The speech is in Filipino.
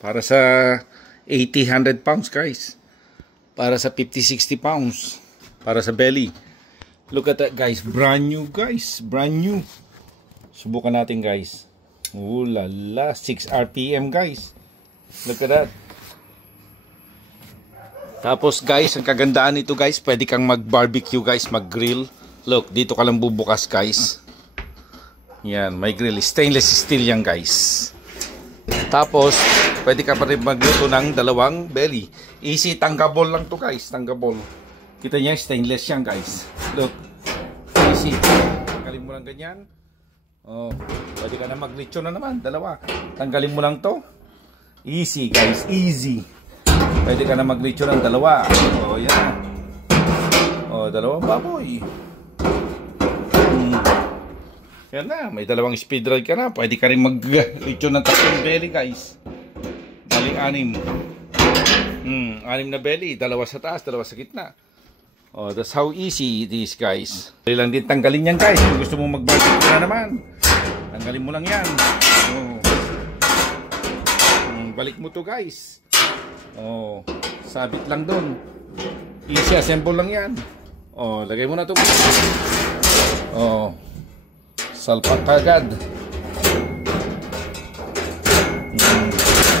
Para sa 80-100 pounds guys. Para sa 50-60 pounds. Para sa belly. Look at that guys. Brand new guys. Brand new. Subukan natin guys. Oh la la. 6 RPM guys. Look at that. Tapos guys, ang kagandaan nito guys, pwede kang mag-barbecue guys, mag-grill. Look, dito ka lang bubukas guys. Yan, may grill. Stainless steel yan guys. Tapos, pwede ka pa rin magluto ng dalawang belly. Easy, tanggable lang to guys, tanggable. Kita niya, stainless yan guys. Look, easy. Tanggalin mo lang ganyan. Oh, pwede ka na maglitsyo na naman, dalawa. Tanggalin mo lang to. Easy guys, easy. Pwede ka na maglitsyo ng dalawa. Oh, yan. Oh, dalawang baboy. Yan na, may dalawang speed ride ka na. Pwede ka rin maglitsyo ng tatlong belly guys. Bali, 6. 6 na belly. Dalawa sa taas, dalawa sa gitna. Oh, that's how easy it is guys. Pwede lang din tanggalin yan guys. Kung gusto mong mag-barbecue na naman, tanggalin mo lang yan. Oh. Balik mo to guys. Oh, sabit lang doon. Easy assemble lang yan. Oh, lagay mo na to. Oh, salpak agad.